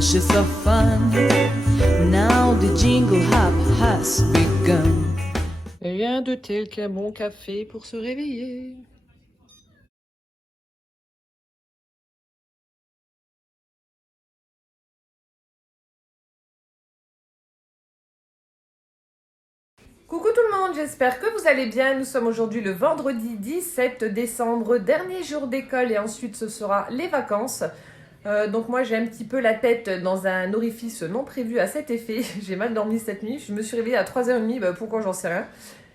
was just for fun. Now the jingle hop has begun. Rien de tel qu'un bon café pour se réveiller. Coucou tout le monde, j'espère que vous allez bien. Nous sommes aujourd'hui le vendredi 17 décembre, dernier jour d'école et ensuite ce sera les vacances. Donc moi j'ai un petit peu la tête dans un orifice non prévu à cet effet. J'ai mal dormi cette nuit, je me suis réveillée à 3h30, pourquoi j'en sais rien.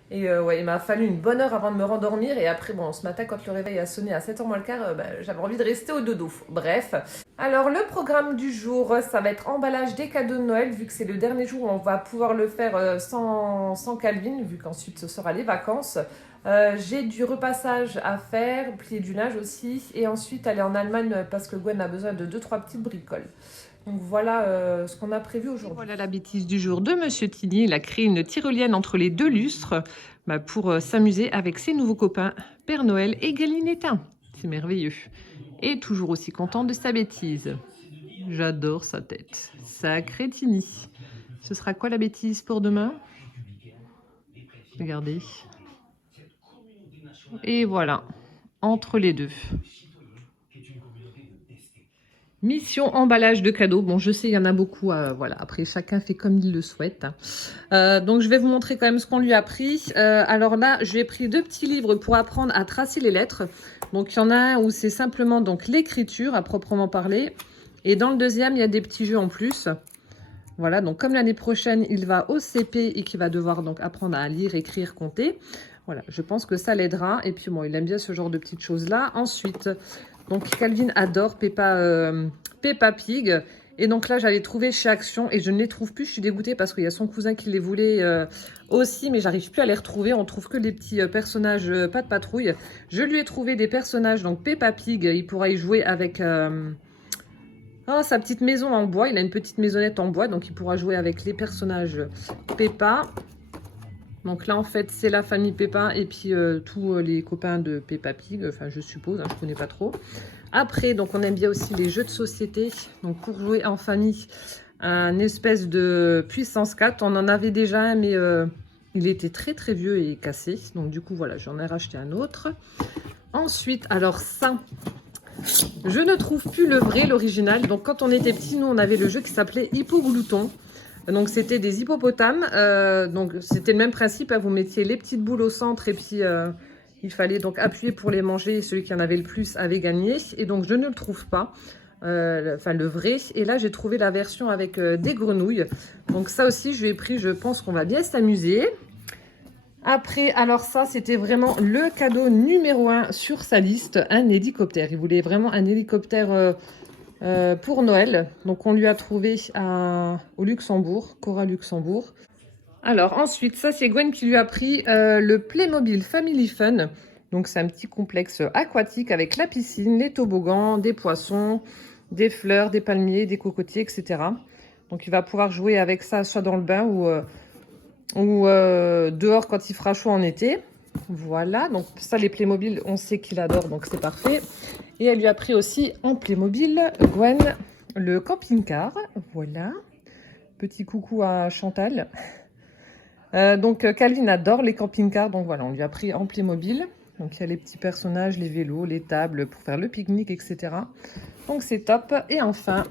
Et ouais, il m'a fallu une bonne heure avant de me rendormir. Et après, bon, ce matin, quand le réveil a sonné à 7h moins le quart, j'avais envie de rester au dodo. Bref. Alors, le programme du jour, ça va être emballage des cadeaux de Noël, vu que c'est le dernier jour où on va pouvoir le faire sans Calvin, vu qu'ensuite ce sera les vacances. J'ai du repassage à faire, plier du linge aussi. Et ensuite, aller en Allemagne parce que Gwen a besoin de 2-3 petites bricoles. Donc voilà ce qu'on a prévu aujourd'hui. Voilà la bêtise du jour de Monsieur Tini. Il a créé une tyrolienne entre les deux lustres pour s'amuser avec ses nouveaux copains Père Noël et Galinetta. C'est merveilleux. Et toujours aussi content de sa bêtise. J'adore sa tête. Sacré Tini. Ce sera quoi la bêtise pour demain? Regardez. Et voilà, entre les deux. Mission emballage de cadeaux. Bon, je sais, il y en a beaucoup. Voilà. Après, chacun fait comme il le souhaite. Donc, je vais vous montrer quand même ce qu'on lui a pris. Alors là, je lui ai pris 2 petits livres pour apprendre à tracer les lettres. Donc, il y en a un où c'est simplement donc l'écriture à proprement parler. Et dans le deuxième, il y a des petits jeux en plus. Voilà. Donc, comme l'année prochaine, il va au CP et qu'il va devoir donc apprendre à lire, écrire, compter. Voilà. Je pense que ça l'aidera. Et puis, bon, il aime bien ce genre de petites choses-là. Ensuite... Donc Calvin adore Peppa Pig. Et donc là, j'avais trouvé chez Action et je ne les trouve plus. Je suis dégoûtée parce qu'il y a son cousin qui les voulait aussi, mais j'arrive plus à les retrouver. On trouve que les petits personnages pas de patrouille. Je lui ai trouvé des personnages, donc Peppa Pig. Il pourra y jouer avec sa petite maison en bois. Il a une petite maisonnette en bois, donc il pourra jouer avec les personnages Peppa. Donc là, en fait, c'est la famille Peppa et puis tous les copains de Peppa Pig. Enfin, je suppose, je ne connais pas trop. Après, donc on aime bien aussi les jeux de société. Donc pour jouer en famille, un espèce de puissance 4. On en avait déjà un, mais il était très très vieux et cassé. Donc du coup, voilà, j'en ai racheté un autre. Ensuite, alors ça... Je ne trouve plus le vrai, l'original. Donc quand on était petit, nous, on avait le jeu qui s'appelait Hippoglouton. Donc c'était des hippopotames, donc c'était le même principe, vous mettiez les petites boules au centre et puis il fallait donc appuyer pour les manger, celui qui en avait le plus avait gagné. Et donc je ne le trouve pas, enfin le vrai, et là j'ai trouvé la version avec des grenouilles. Donc ça aussi je lui ai pris, je pense qu'on va bien s'amuser. Après, alors ça c'était vraiment le cadeau numéro 1 sur sa liste, un hélicoptère. Il voulait vraiment un hélicoptère... pour Noël. Donc on lui a trouvé au Luxembourg, Cora Luxembourg. Alors ensuite, ça c'est Gwen qui lui a pris le Playmobil Family Fun. Donc c'est un petit complexe aquatique avec la piscine, les toboggans, des poissons, des fleurs, des palmiers, des cocotiers, etc. Donc il va pouvoir jouer avec ça soit dans le bain ou dehors quand il fera chaud en été. Voilà, donc ça les Playmobil, on sait qu'il adore, donc c'est parfait. Et elle lui a pris aussi en Playmobil, Gwen, le camping-car. Voilà, petit coucou à Chantal. Donc Calvin adore les camping-cars, donc voilà, on lui a pris en Playmobil. Donc il y a les petits personnages, les vélos, les tables pour faire le pique-nique, etc. Donc c'est top. Et enfin,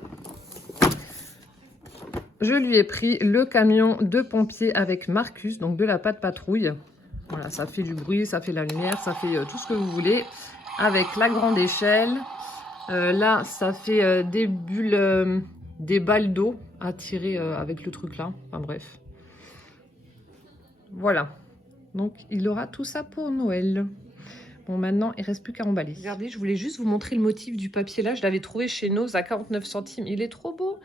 je lui ai pris le camion de pompiers avec Marcus, donc de la Pat' Patrouille. Voilà, ça fait du bruit, ça fait la lumière, ça fait tout ce que vous voulez. Avec la grande échelle. Là, ça fait des bulles, des balles d'eau à tirer avec le truc là. Enfin bref. Voilà. Donc, il aura tout ça pour Noël. Bon, maintenant, il ne reste plus qu'à emballer. Regardez, je voulais juste vous montrer le motif du papier là. Je l'avais trouvé chez Noz à 49 centimes. Il est trop beau.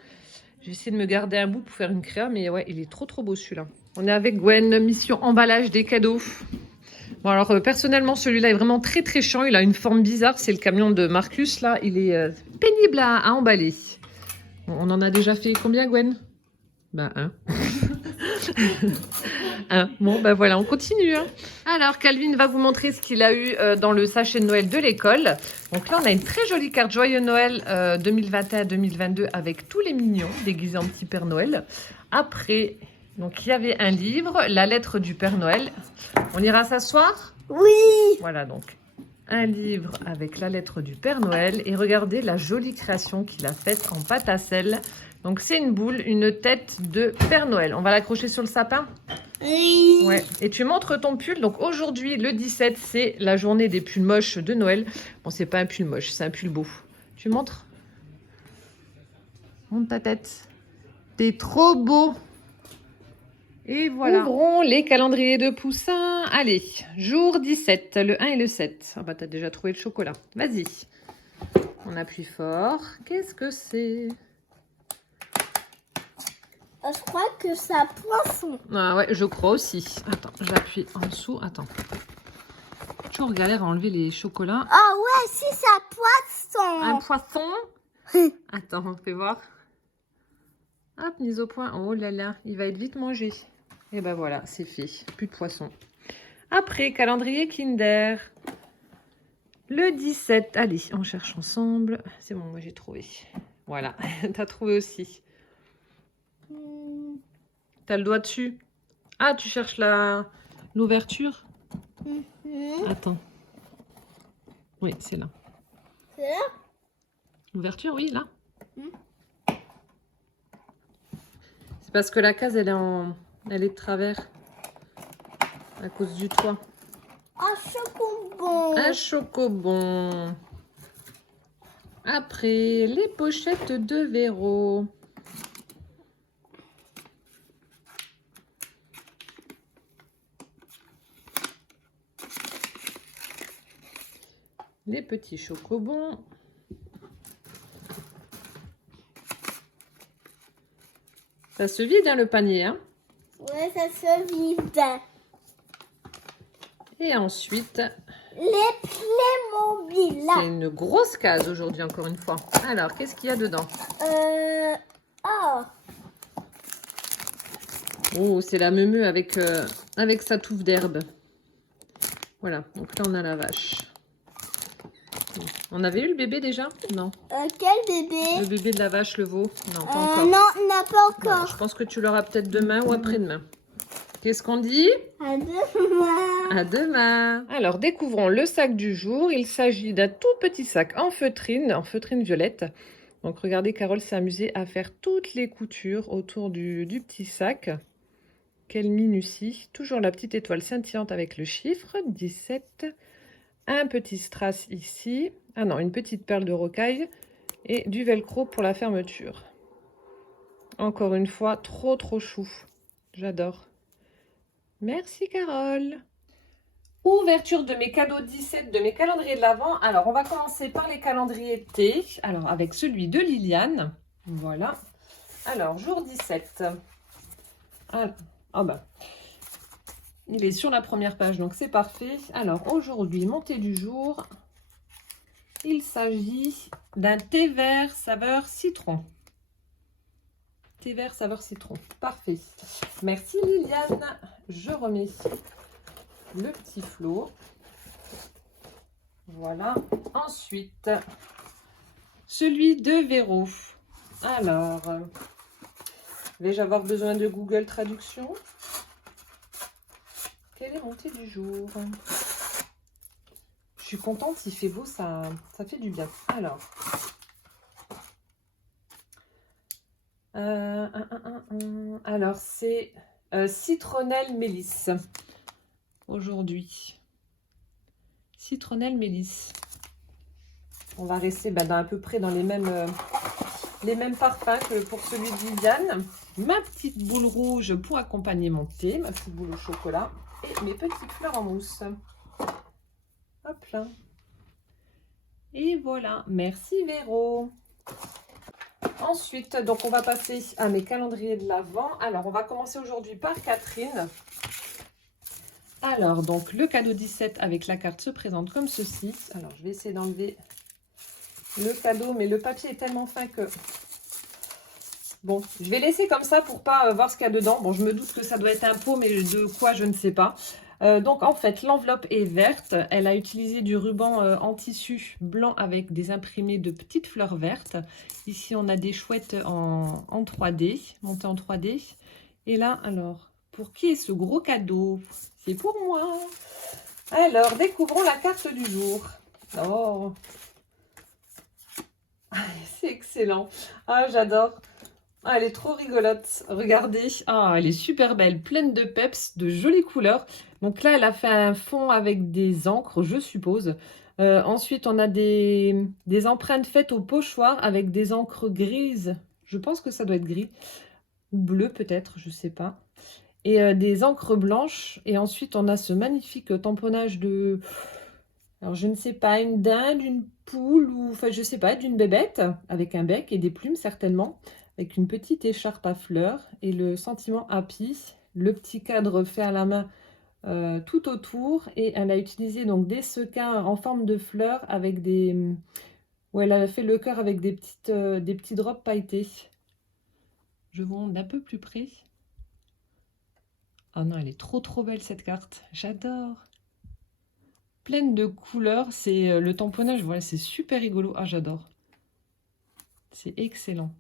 J'ai essayé de me garder un bout pour faire une créa, mais ouais, il est trop beau celui-là. On est avec Gwen, mission emballage des cadeaux. Bon alors personnellement celui-là est vraiment très très chiant, il a une forme bizarre, c'est le camion de Marcus là, il est pénible à emballer. Bon, on en a déjà fait combien Gwen? Ben un. Hein, bon, ben voilà, on continue. Hein. Alors, Calvin va vous montrer ce qu'il a eu dans le sachet de Noël de l'école. Donc là, on a une très jolie carte Joyeux Noël 2021-2022 avec tous les mignons déguisés en petit Père Noël. Après, donc il y avait un livre, la lettre du Père Noël. On ira s'asseoir? Oui. Voilà donc. Un livre avec la lettre du Père Noël. Et regardez la jolie création qu'il a faite en pâte à sel. Donc c'est une boule, une tête de Père Noël. On va l'accrocher sur le sapin? Oui. Ouais. Et tu montres ton pull. Donc aujourd'hui, le 17, c'est la journée des pulls moches de Noël. Bon, c'est pas un pull moche, c'est un pull beau. Tu montres? Montre ta tête. T'es trop beau. Et voilà. Ouvrons les calendriers de Poussin. Allez, jour 17, le 1 et le 7. Ah bah t'as déjà trouvé le chocolat. Vas-y. On appuie fort. Qu'est-ce que c'est? Je crois que ça poisson. Ah ouais, je crois aussi. Attends, j'appuie en dessous. Attends. Toujours galère à enlever les chocolats. Ah ouais, si ça poisson. Un poisson. Attends, fais voir. Hop, mise au point. Oh là là, il va être vite mangé. Et ben voilà, c'est fait. Plus de poisson. Après, calendrier Kinder. Le 17. Allez, on cherche ensemble. C'est bon, moi j'ai trouvé. Voilà, t'as trouvé aussi. T'as le doigt dessus. Ah, tu cherches l'ouverture? Attends. Oui, c'est là. C'est là? L'ouverture, oui, là. C'est parce que la case, elle est de travers. À cause du toit. Un chocobon. Un chocobon. Après, les pochettes de Véro. Les petits chocobons. Ça se vide, hein, le panier. Hein. Ouais, ça se vide. Et ensuite, Les Playmobil. c'est une grosse case aujourd'hui, encore une fois. Alors, qu'est-ce qu'il y a dedans? Oh. Oh, c'est la meumeu avec sa touffe d'herbe. Voilà, donc là, on a la vache. On avait eu le bébé déjà? Non. Quel bébé? Le bébé de la vache, le veau? Non, pas encore. Non, on n'a pas Bon, encore. je pense que tu l'auras peut-être demain ou après-demain. Qu'est-ce qu'on dit? À demain. À demain. Alors, découvrons le sac du jour. Il s'agit d'un tout petit sac en feutrine violette. Donc, regardez, Carole s'est amusée à faire toutes les coutures autour du petit sac. Quelle minutie. Toujours la petite étoile scintillante avec le chiffre 17. Un petit strass ici. Ah non, une petite perle de rocaille. Et du velcro pour la fermeture. Encore une fois, trop chou. J'adore. Merci Carole. Ouverture de mes cadeaux 17 de mes calendriers de l'Avent. Alors, on va commencer par les calendriers T. Alors, avec celui de Liliane. Voilà. Alors, jour 17. Ah bah, il est sur la première page, donc c'est parfait. Alors, aujourd'hui, montée du jour. Il s'agit d'un thé vert saveur citron. Thé vert saveur citron. Parfait. Merci Liliane. Je remets le petit flot. Voilà. Ensuite, celui de Véro. Alors, vais-je avoir besoin de Google Traduction? Quelle est montée du jour? Je suis contente, s'il fait beau, ça fait du bien. Alors, alors c'est citronnelle mélisse aujourd'hui. Citronnelle mélisse. On va rester à peu près dans les mêmes parfums que pour celui de Viviane. Ma petite boule rouge pour accompagner mon thé, ma petite boule au chocolat et mes petites fleurs en mousse. Hop là. Et voilà. Merci Véro. Ensuite, donc on va passer à mes calendriers de l'Avent. Alors, on va commencer aujourd'hui par Catherine. Alors, donc, le cadeau 17 avec la carte se présente comme ceci. Alors, je vais essayer d'enlever le cadeau, mais le papier est tellement fin que Bon, je vais laisser comme ça pour pas voir ce qu'il y a dedans. Bon, je me doute que ça doit être un pot, mais de quoi, je ne sais pas. Donc, en fait, l'enveloppe est verte. Elle a utilisé du ruban en tissu blanc avec des imprimés de petites fleurs vertes. Ici, on a des chouettes en 3D, montées en 3D. Et là, alors, pour qui est ce gros cadeau? C'est pour moi. Alors, découvrons la carte du jour. Oh, c'est excellent. Ah, j'adore. Ah, elle est trop rigolote. Regardez. Ah, elle est super belle, pleine de peps, de jolies couleurs. Donc là, elle a fait un fond avec des encres, je suppose. Ensuite, on a des empreintes faites au pochoir avec des encres grises. Je pense que ça doit être gris. Ou bleu peut-être, je sais pas. Et des encres blanches. Et ensuite, on a ce magnifique tamponnage de... Alors, je ne sais pas, une dinde, une poule, ou... Enfin, je sais pas, d'une bébête, avec un bec et des plumes, certainement. Avec une petite écharpe à fleurs. Et le sentiment happy. Le petit cadre fait à la main tout autour. Et elle a utilisé donc des sequins en forme de fleurs avec des... Où elle a fait le cœur avec des petits drops pailletés. Je vous montre d'un peu plus près. Ah non, elle est trop trop belle cette carte. J'adore. Pleine de couleurs. C'est le tamponnage, voilà, c'est super rigolo. Ah, j'adore. C'est excellent.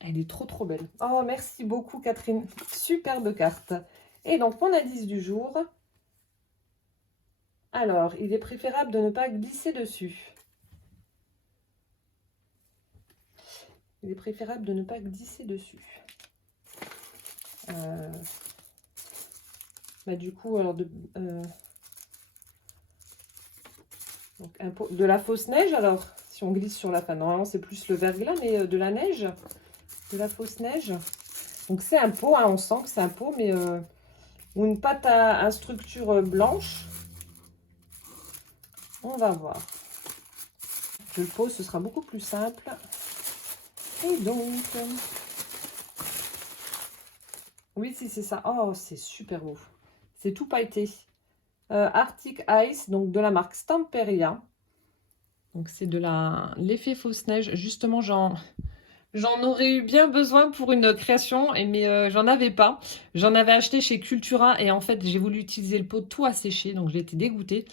Elle est trop trop belle. Oh, merci beaucoup Catherine. Superbe carte. Et donc, mon indice du jour. Alors, il est préférable de ne pas glisser dessus. Il est préférable de ne pas glisser dessus. Du coup, alors donc de la fausse neige, alors, si on glisse sur la fin. Normalement, c'est plus le verglas, mais de la neige. De la fausse neige. Donc, c'est un pot, hein, on sent que c'est un pot, mais ou une pâte à structure blanche. On va voir. Je le pose, ce sera beaucoup plus simple. Et donc... oui, si, c'est ça. Oh, c'est super beau. C'est tout pailleté. Arctic Ice, donc de la marque Stamperia. Donc, c'est de l'effet fausse neige. Justement, j'en aurais eu bien besoin pour une création, mais j'en avais pas. J'en avais acheté chez Cultura et en fait, j'ai voulu utiliser le pot tout asséché, donc j'ai été dégoûtée.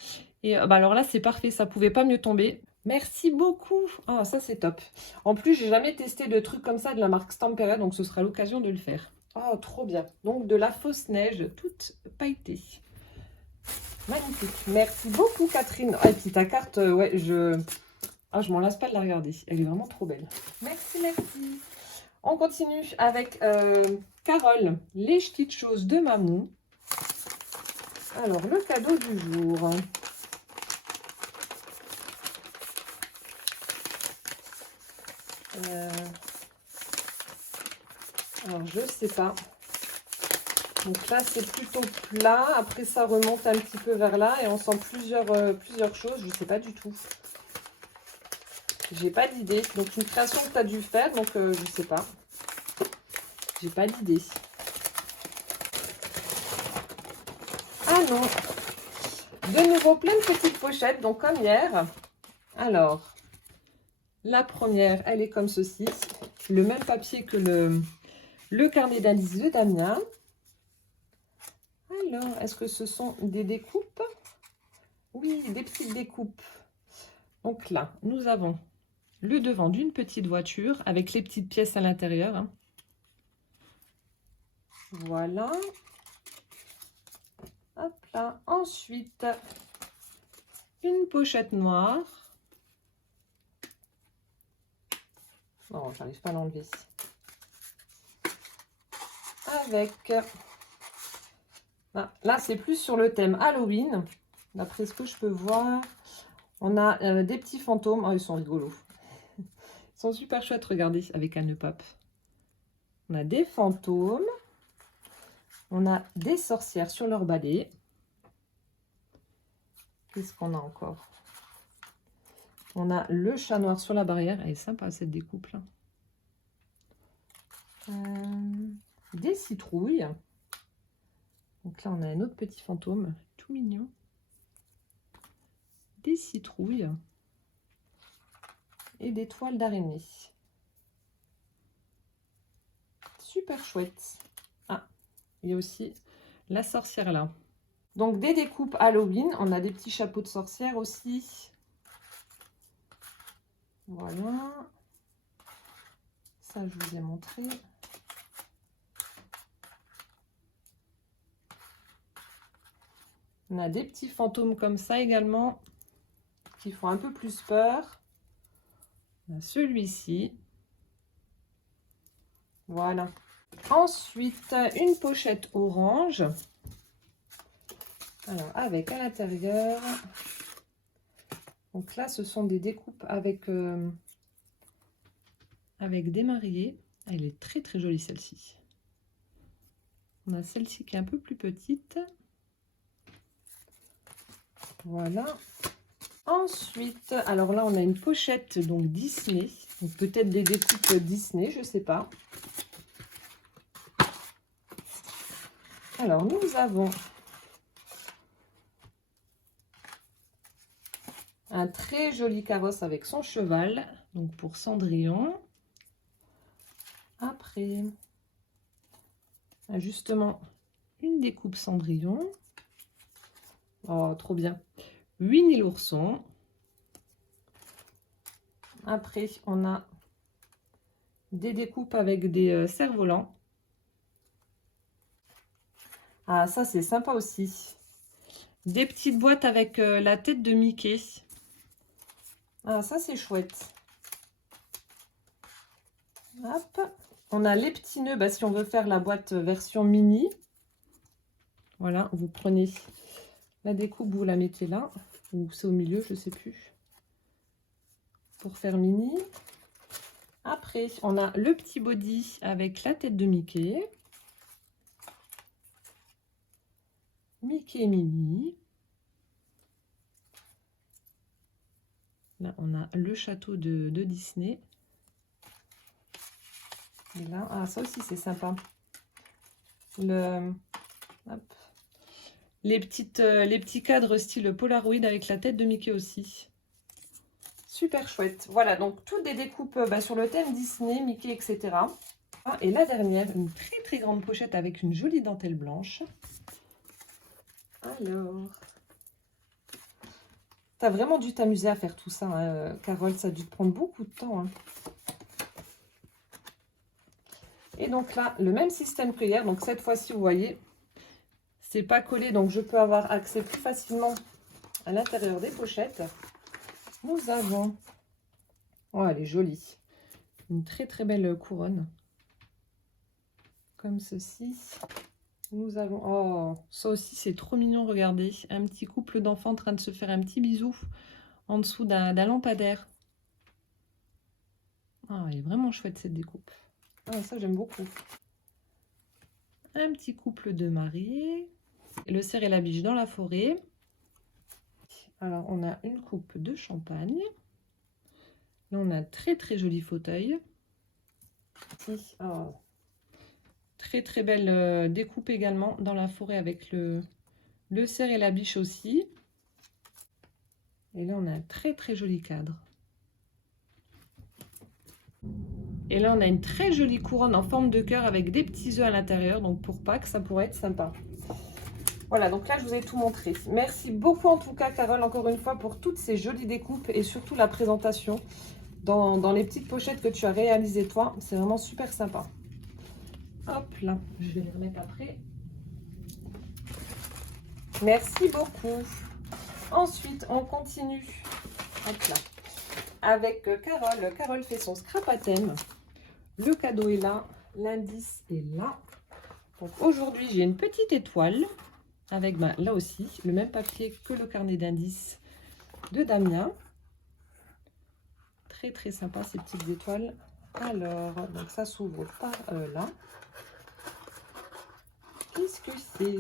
Et alors là, c'est parfait, ça pouvait pas mieux tomber. Merci beaucoup. Ah, ça, c'est top. En plus, j'ai jamais testé de trucs comme ça de la marque Stamperia, donc ce sera l'occasion de le faire. Oh, trop bien. Donc, de la fausse neige toute pailletée. Magnifique. Merci beaucoup, Catherine. Ah, et puis ta carte, ouais, je m'en lasse pas de la regarder. Elle est vraiment trop belle. Merci, merci. On continue avec Carole, les petites choses de Mamou. Alors, le cadeau du jour. Alors, je sais pas. Donc là, c'est plutôt plat. Après, ça remonte un petit peu vers là et on sent plusieurs choses. Je ne sais pas du tout. J'ai pas d'idée. Donc, une création que tu as dû faire. Donc, je ne sais pas. J'ai pas d'idée. Ah non. De nouveau, plein de petites pochettes. Donc, comme hier. Alors, la première, elle est comme ceci. Le même papier que le carnet d'indices de Damien. Alors, est-ce que ce sont des découpes? Oui, des petites découpes. Donc là, nous avons le devant d'une petite voiture avec les petites pièces à l'intérieur. Hein. Voilà. Hop là. Ensuite, une pochette noire. Non, j'arrive pas à l'enlever. Avec... Ah, là, c'est plus sur le thème Halloween. D'après ce que je peux voir, on a des petits fantômes. Oh, ils sont rigolos. Ils sont super chouettes, regardez, avec un nœud pape. On a des fantômes. On a des sorcières sur leur balai. Qu'est-ce qu'on a encore? On a le chat noir sur la barrière. Elle est sympa, cette découpe-là. Des citrouilles. Donc là, on a un autre petit fantôme, tout mignon. Des citrouilles. Et des toiles d'araignée. super chouette. Ah, il y a aussi la sorcière là. Donc des découpes Halloween, on a des petits chapeaux de sorcière aussi. Voilà. Ça, je vous ai montré. On a des petits fantômes comme ça également, qui font un peu plus peur. On a celui-ci. Voilà. Ensuite, une pochette orange. Alors, avec à l'intérieur. Donc là, ce sont des découpes avec des mariés. Elle est très très jolie celle-ci. On a celle-ci qui est un peu plus petite. Voilà. Ensuite, alors là, on a une pochette donc Disney. Donc peut-être des découpes Disney, je sais pas. Alors, nous avons un très joli carrosse avec son cheval, donc pour Cendrillon. Après, justement, une découpe Cendrillon. Oh, trop bien. Winnie l'ourson. Après, on a des découpes avec des cerfs-volants. Ah, ça, c'est sympa aussi. Des petites boîtes avec la tête de Mickey. Ah, ça, c'est chouette. Hop. On a les petits nœuds, bah, si on veut faire la boîte version mini. Voilà, vous prenez la découpe, vous la mettez là. Ou c'est au milieu, je ne sais plus. Pour faire mini. Après, on a le petit body avec la tête de Mickey. Mickey et Minnie. Là, on a le château de Disney. Et là, ah, ça aussi, c'est sympa. Hop. Les petits cadres style Polaroid avec la tête de Mickey aussi. Super chouette. Voilà, donc toutes des découpes sur le thème Disney, Mickey, etc. Et la dernière, une très très grande pochette avec une jolie dentelle blanche. Alors, t'as vraiment dû t'amuser à faire tout ça, hein, Carole. Ça a dû te prendre beaucoup de temps. Hein. Et donc là, le même système que hier. Donc cette fois-ci, vous voyez, c'est pas collé. Donc je peux avoir accès plus facilement à l'intérieur des pochettes. Nous avons, oh, elle est jolie, une très très belle couronne. Comme ceci. Nous avons, oh, ça aussi c'est trop mignon, regardez. Un petit couple d'enfants en train de se faire un petit bisou en dessous d'un lampadaire. Ah, elle est vraiment chouette cette découpe. Ah, ça j'aime beaucoup. Un petit couple de mariés. Le cerf et la biche dans la forêt. Alors on a une coupe de champagne. Là on a un très très joli fauteuil. Oh. Très très belle découpe également dans la forêt avec le cerf et la biche aussi. Et là on a un très très joli cadre. Et là on a une très jolie couronne en forme de cœur avec des petits œufs à l'intérieur. Donc pour Pâques ça pourrait être sympa. Voilà, donc là je vous ai tout montré. Merci beaucoup en tout cas Carole, encore une fois, pour toutes ces jolies découpes et surtout la présentation dans les petites pochettes que tu as réalisées toi. C'est vraiment super sympa. Hop là, je vais les remettre après. Merci beaucoup. Ensuite, on continue. Hop là. Avec Carole. Carole fait son scrap à thème. Le cadeau est là. L'indice est là. Donc aujourd'hui, j'ai une petite étoile. Avec là aussi le même papier que le carnet d'indices de Damien. Très très sympa ces petites étoiles. Alors, donc ça s'ouvre par là. Qu'est-ce que c'est?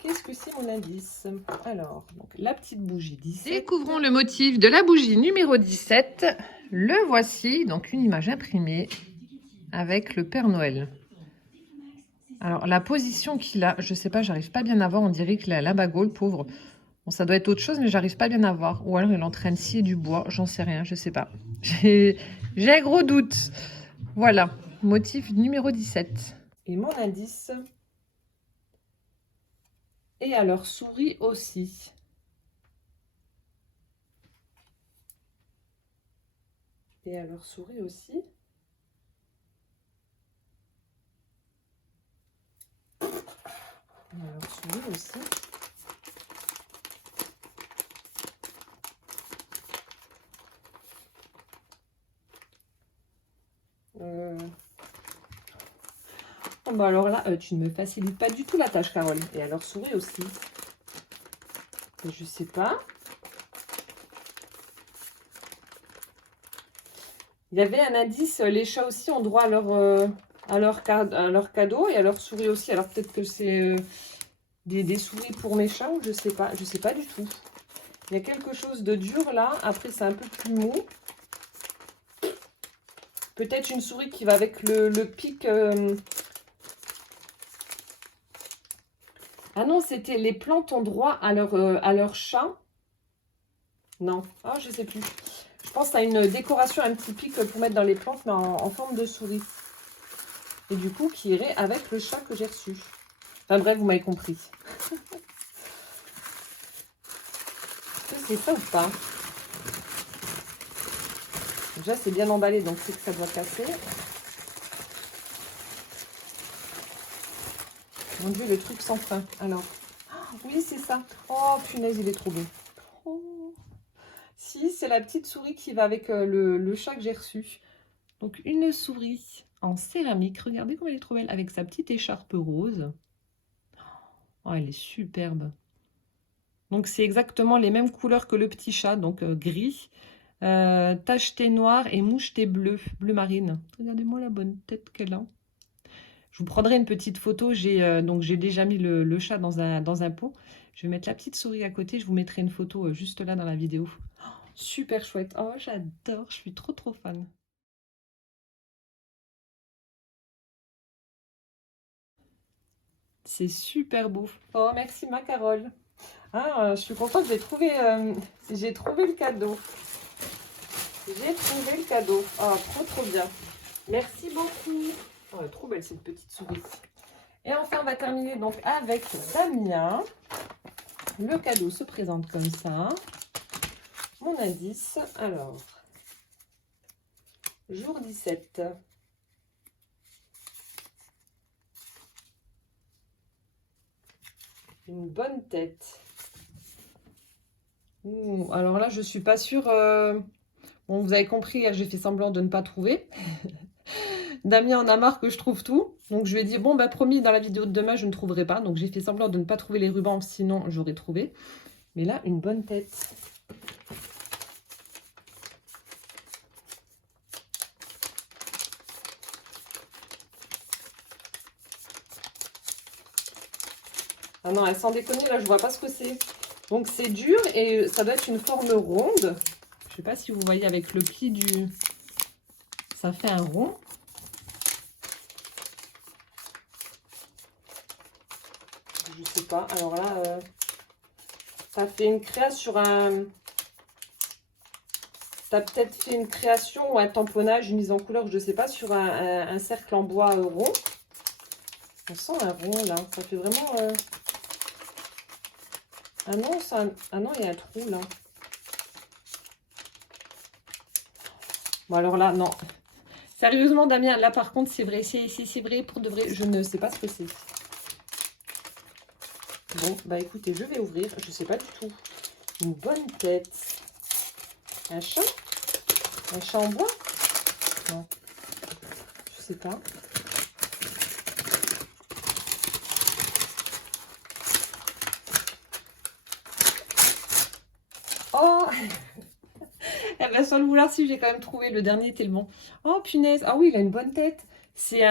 Qu'est-ce que c'est mon indice? Alors, donc, la petite bougie 17. Découvrons le motif de la bougie numéro 17. Le voici, donc une image imprimée avec le Père Noël. Alors, la position qu'il a, je sais pas, j'arrive pas bien à voir. On dirait que la bagot, le pauvre. Bon, ça doit être autre chose, mais j'arrive pas bien à voir. Ou alors, il est en train de scier du bois. J'en sais rien, je sais pas. J'ai un gros doute. Voilà. motif numéro 17. Et mon indice. Et à leur souris aussi. Et à leur souris aussi. Et à leur souris aussi. Oh bah alors là, tu ne me facilites pas du tout la tâche, Carole. Et à leur souris aussi. Et je sais pas. Il y avait un indice, les chats aussi ont droit à leur cadeau et à leur souris aussi. Alors peut-être que c'est des souris pour mes chats ou je sais pas du tout. Il y a quelque chose de dur là, après c'est un peu plus mou. Peut-être une souris qui va avec le pic. Ah non, c'était les plantes ont droit à leur chat. Non, ah, je sais plus. Je pense à une décoration, un petit pic pour mettre dans les plantes, mais en forme de souris. Et du coup, qui irait avec le chat que j'ai reçu. Enfin bref, vous m'avez compris. Est-ce que c'est ça ou pas? Déjà, c'est bien emballé, donc c'est que ça doit casser. Mon Dieu, le truc sans fin. Alors, oui, c'est ça. Oh, punaise, il est trop beau. Oh. Si, c'est la petite souris qui va avec le chat que j'ai reçu. Donc, une souris en céramique. Regardez comme elle est trop belle, avec sa petite écharpe rose. Oh, elle est superbe. Donc, c'est exactement les mêmes couleurs que le petit chat, donc gris. Tacheté noir et moucheté bleu marine. Regardez-moi la bonne tête qu'elle a. Je vous prendrai une petite photo. J'ai déjà mis le chat dans un pot. Je vais mettre la petite souris à côté. Je vous mettrai une photo juste là dans la vidéo. Oh, super chouette. Oh, j'adore. Je suis trop fan. C'est super beau. Oh, merci ma Carole. Ah, je suis contente. J'ai trouvé le cadeau. J'ai trouvé le cadeau. Oh, trop bien. Merci beaucoup. Oh, elle est trop belle cette petite souris. Et enfin, on va terminer donc avec Damien. Le cadeau se présente comme ça. Mon indice, alors, jour 17. Une bonne tête. Ouh, alors là, je suis pas sûre. Bon, vous avez compris, hier, j'ai fait semblant de ne pas trouver. Damien en a marre que je trouve tout. Donc, je lui ai dit, bon, bah, promis, dans la vidéo de demain, je ne trouverai pas. Donc, j'ai fait semblant de ne pas trouver les rubans, sinon, j'aurais trouvé. Mais là, une bonne tête. Ah non, sans déconner, là, je vois pas ce que c'est. Donc, c'est dur et ça doit être une forme ronde. Je sais pas si vous voyez avec le pli du... Ça fait un rond. Je sais pas. Alors là, ça fait une création sur un... T'as peut-être fait une création ou un tamponnage, une mise en couleur, je sais pas, sur un cercle en bois rond. On sent un rond là. Ça fait vraiment... Ah non, ah non, il y a un trou là. Bon alors là, non. Sérieusement, Damien, là par contre, c'est vrai. C'est vrai, pour de vrai, je ne sais pas ce que c'est. Bon, bah écoutez, je vais ouvrir. Je sais pas du tout. Une bonne tête. Un chat? Un chat en bois? Non. Je sais pas. Oh! Eh ben, sur le foulard-ci, j'ai quand même trouvé. Le dernier était le bon. Oh, punaise. Ah oui, il a une bonne tête. C'est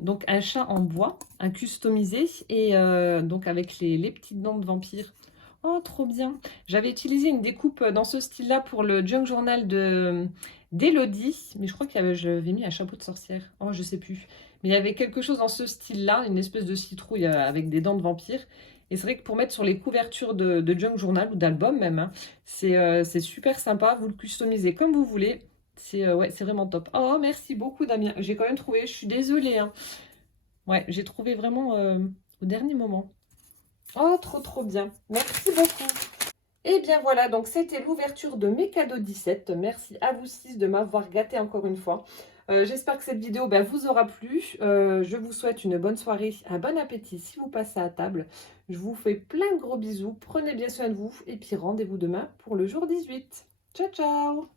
donc un chat en bois, un customisé. Et donc avec les petites dents de vampire. Oh, trop bien. J'avais utilisé une découpe dans ce style-là pour le junk journal d'Elodie. Mais je crois que j'avais mis un chapeau de sorcière. Oh, je sais plus. Mais il y avait quelque chose dans ce style-là, une espèce de citrouille avec des dents de vampire. Et c'est vrai que pour mettre sur les couvertures de junk journal ou d'album même, hein, c'est super sympa. Vous le customisez comme vous voulez. C'est ouais, c'est vraiment top. Oh, merci beaucoup Damien. J'ai quand même trouvé, je suis désolée, hein. Ouais, j'ai trouvé vraiment au dernier moment. Oh, trop bien. Merci beaucoup. Et bien voilà, donc c'était l'ouverture de mes cadeaux 17. Merci à vous 6 de m'avoir gâté encore une fois. J'espère que cette vidéo vous aura plu. Je vous souhaite une bonne soirée, un bon appétit si vous passez à table. Je vous fais plein de gros bisous. Prenez bien soin de vous. Et puis rendez-vous demain pour le jour 18. Ciao, ciao!